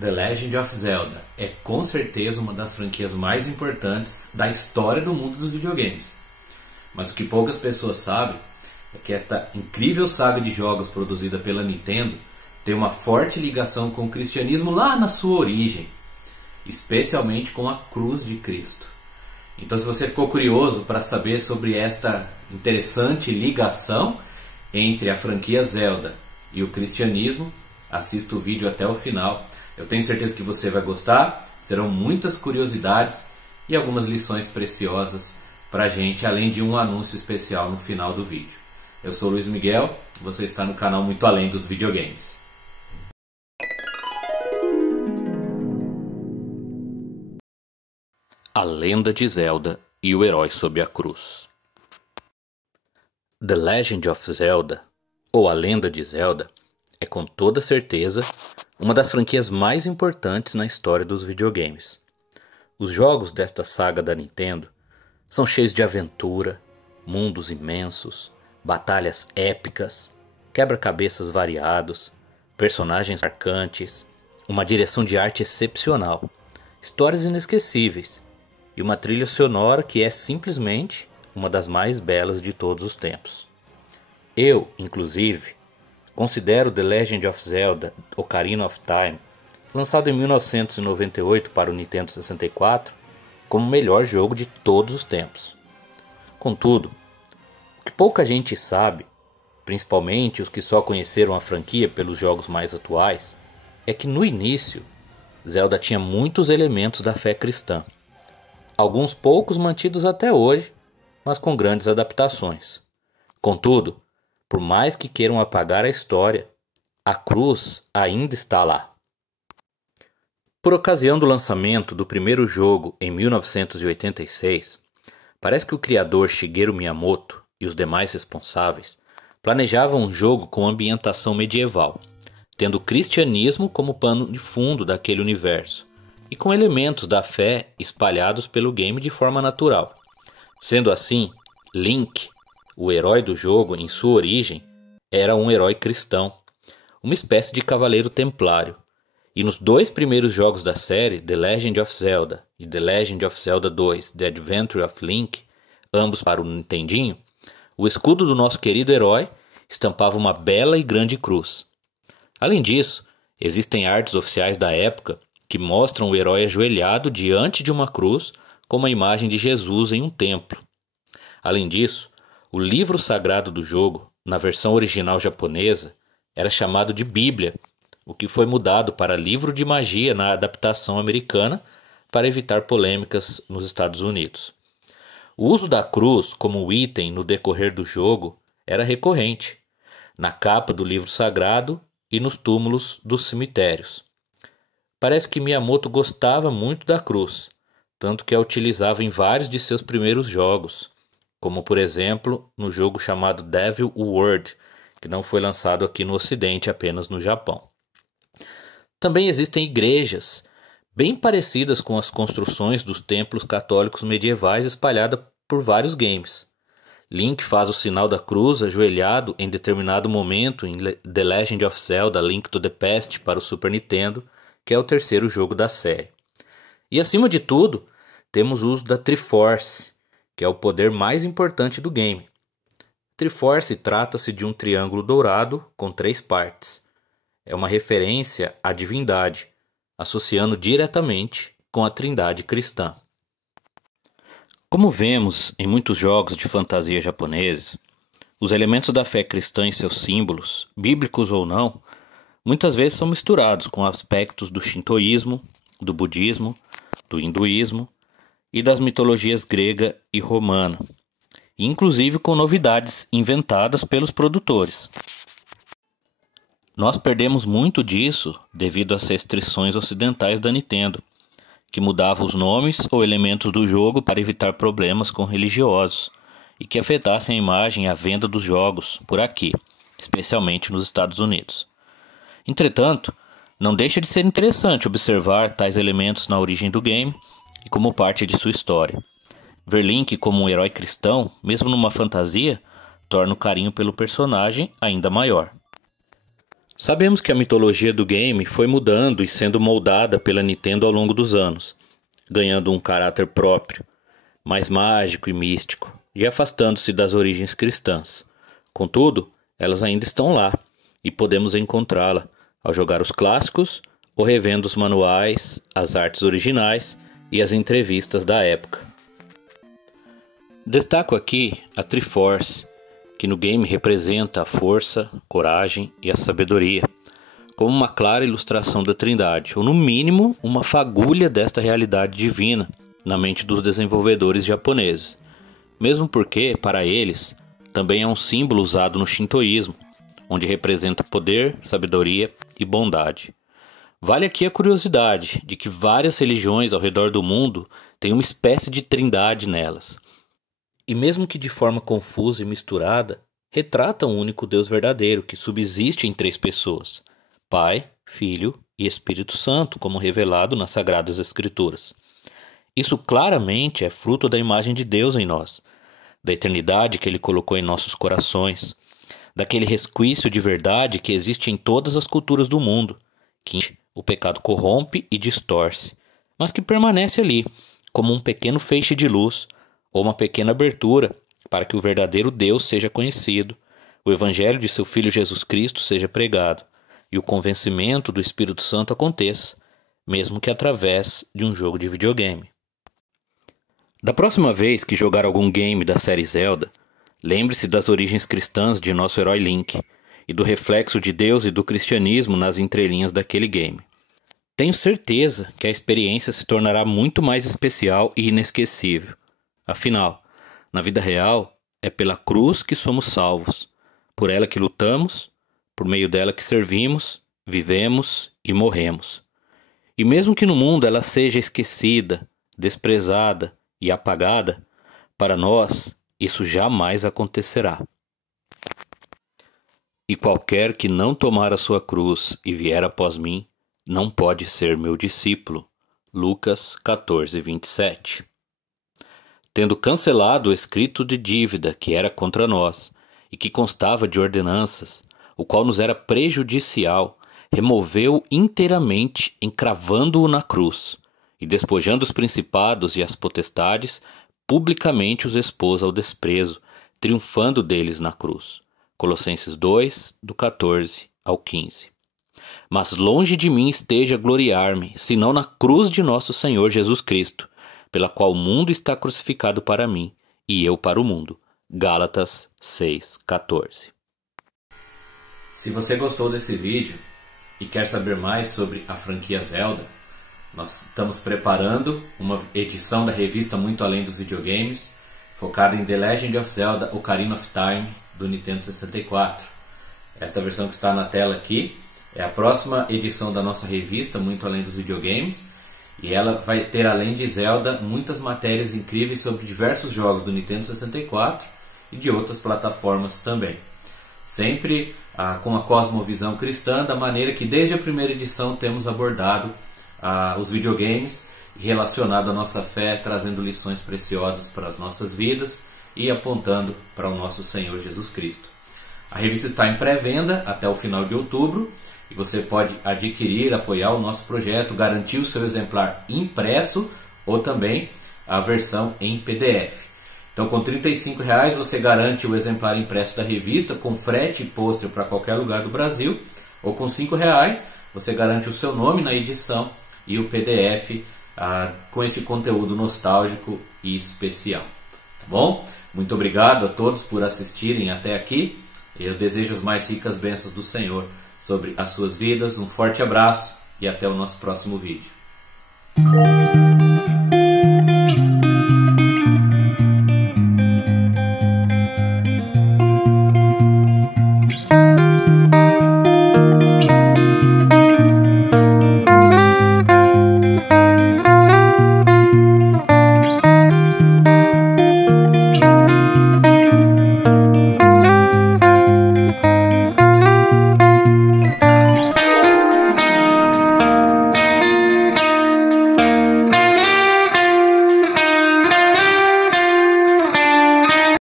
The Legend of Zelda é com certeza uma das franquias mais importantes da história do mundo dos videogames. Mas o que poucas pessoas sabem é que esta incrível saga de jogos produzida pela Nintendo tem uma forte ligação com o cristianismo lá na sua origem, especialmente com a cruz de Cristo. Então, se você ficou curioso para saber sobre esta interessante ligação entre a franquia Zelda e o cristianismo, assista o vídeo até o final. Eu tenho certeza que você vai gostar, serão muitas curiosidades e algumas lições preciosas para a gente, além de um anúncio especial no final do vídeo. Eu sou Luiz Miguel, você está no canal Muito Além dos Videogames. A Lenda de Zelda e o Herói sob a Cruz. The Legend of Zelda, ou A Lenda de Zelda, é com toda certeza uma das franquias mais importantes na história dos videogames. Os jogos desta saga da Nintendo são cheios de aventura, mundos imensos, batalhas épicas, quebra-cabeças variados, personagens marcantes, uma direção de arte excepcional, histórias inesquecíveis e uma trilha sonora que é simplesmente uma das mais belas de todos os tempos. Eu, inclusive, considero The Legend of Zelda Ocarina of Time, lançado em 1998 para o Nintendo 64, como o melhor jogo de todos os tempos. Contudo, o que pouca gente sabe, principalmente os que só conheceram a franquia pelos jogos mais atuais, é que no início, Zelda tinha muitos elementos da fé cristã. Alguns poucos mantidos até hoje, mas com grandes adaptações. Contudo, por mais que queiram apagar a história, a cruz ainda está lá. Por ocasião do lançamento do primeiro jogo em 1986, parece que o criador Shigeru Miyamoto e os demais responsáveis planejavam um jogo com ambientação medieval, tendo o cristianismo como pano de fundo daquele universo, e com elementos da fé espalhados pelo game de forma natural. Sendo assim, Link, o herói do jogo em sua origem, era um herói cristão, uma espécie de cavaleiro templário. E nos dois primeiros jogos da série, The Legend of Zelda e The Legend of Zelda 2, The Adventure of Link, ambos para o Nintendinho, o escudo do nosso querido herói estampava uma bela e grande cruz. Além disso, existem artes oficiais da época que mostram o herói ajoelhado diante de uma cruz com uma imagem de Jesus em um templo. Além disso, o livro sagrado do jogo, na versão original japonesa, era chamado de Bíblia, o que foi mudado para livro de magia na adaptação americana para evitar polêmicas nos Estados Unidos. O uso da cruz como item no decorrer do jogo era recorrente, na capa do livro sagrado e nos túmulos dos cemitérios. Parece que Miyamoto gostava muito da cruz, tanto que a utilizava em vários de seus primeiros jogos, como por exemplo no jogo chamado Devil World, que não foi lançado aqui no Ocidente, apenas no Japão. Também existem igrejas bem parecidas com as construções dos templos católicos medievais espalhadas por vários games. Link faz o sinal da cruz ajoelhado em determinado momento em The Legend of Zelda Link to the Past para o Super Nintendo, que é o terceiro jogo da série. E acima de tudo, temos o uso da Triforce, que é o poder mais importante do game. Triforce trata-se de um triângulo dourado com 3 partes. É uma referência à divindade, associando diretamente com a trindade cristã. Como vemos em muitos jogos de fantasia japoneses, os elementos da fé cristã e seus símbolos, bíblicos ou não, muitas vezes são misturados com aspectos do shintoísmo, do budismo, do hinduísmo e das mitologias grega e romana, inclusive com novidades inventadas pelos produtores. Nós perdemos muito disso devido às restrições ocidentais da Nintendo, que mudava os nomes ou elementos do jogo para evitar problemas com religiosos e que afetassem a imagem e a venda dos jogos por aqui, especialmente nos Estados Unidos. Entretanto, não deixa de ser interessante observar tais elementos na origem do game e como parte de sua história. Ver Link como um herói cristão, mesmo numa fantasia, torna o carinho pelo personagem ainda maior. Sabemos que a mitologia do game foi mudando e sendo moldada pela Nintendo ao longo dos anos, ganhando um caráter próprio, mais mágico e místico, e afastando-se das origens cristãs. Contudo, elas ainda estão lá, e podemos encontrá-la ao jogar os clássicos ou revendo os manuais, as artes originais e as entrevistas da época. Destaco aqui a Triforce, que no game representa a força, coragem e a sabedoria, como uma clara ilustração da Trindade, ou no mínimo uma fagulha desta realidade divina na mente dos desenvolvedores japoneses, mesmo porque, para eles, também é um símbolo usado no shintoísmo, onde representa poder, sabedoria e bondade. Vale aqui a curiosidade de que várias religiões ao redor do mundo têm uma espécie de trindade nelas. E mesmo que de forma confusa e misturada, retrata um único Deus verdadeiro que subsiste em 3 pessoas: Pai, Filho e Espírito Santo, como revelado nas Sagradas Escrituras. Isso claramente é fruto da imagem de Deus em nós, da eternidade que Ele colocou em nossos corações, daquele resquício de verdade que existe em todas as culturas do mundo, que o pecado corrompe e distorce, mas que permanece ali, como um pequeno feixe de luz, ou uma pequena abertura para que o verdadeiro Deus seja conhecido, o Evangelho de seu Filho Jesus Cristo seja pregado e o convencimento do Espírito Santo aconteça, mesmo que através de um jogo de videogame. Da próxima vez que jogar algum game da série Zelda, lembre-se das origens cristãs de nosso herói Link e do reflexo de Deus e do cristianismo nas entrelinhas daquele game. Tenho certeza que a experiência se tornará muito mais especial e inesquecível. Afinal, na vida real, é pela cruz que somos salvos, por ela que lutamos, por meio dela que servimos, vivemos e morremos. E mesmo que no mundo ela seja esquecida, desprezada e apagada, para nós isso jamais acontecerá. E qualquer que não tomar a sua cruz e vier após mim, não pode ser meu discípulo. Lucas 14, 27. Tendo cancelado o escrito de dívida que era contra nós, e que constava de ordenanças, o qual nos era prejudicial, removeu inteiramente, encravando-o na cruz, e despojando os principados e as potestades, publicamente os expôs ao desprezo, triunfando deles na cruz. Colossenses 2, do 14 ao 15. Mas longe de mim esteja gloriar-me, senão na cruz de nosso Senhor Jesus Cristo, pela qual o mundo está crucificado para mim, e eu para o mundo. Gálatas 6:14. Se você gostou desse vídeo e quer saber mais sobre a franquia Zelda, nós estamos preparando uma edição da revista Muito Além dos Videogames, focada em The Legend of Zelda Ocarina of Time, do Nintendo 64. Esta versão que está na tela aqui é a próxima edição da nossa revista Muito Além dos Videogames, e ela vai ter, além de Zelda, muitas matérias incríveis sobre diversos jogos do Nintendo 64 e de outras plataformas também. Sempre com a cosmovisão cristã, da maneira que desde a primeira edição temos abordado os videogames, relacionado à nossa fé, trazendo lições preciosas para as nossas vidas e apontando para o nosso Senhor Jesus Cristo. A revista está em pré-venda até o final de outubro, e você pode adquirir, apoiar o nosso projeto, garantir o seu exemplar impresso ou também a versão em PDF. Então, com R$ 35,00 você garante o exemplar impresso da revista com frete e pôster para qualquer lugar do Brasil, ou com R$ 5,00 você garante o seu nome na edição e o PDF com esse conteúdo nostálgico e especial. Tá bom? Muito obrigado a todos por assistirem até aqui. Eu desejo as mais ricas bênçãos do Senhor sobre as suas vidas. Um forte abraço e até o nosso próximo vídeo.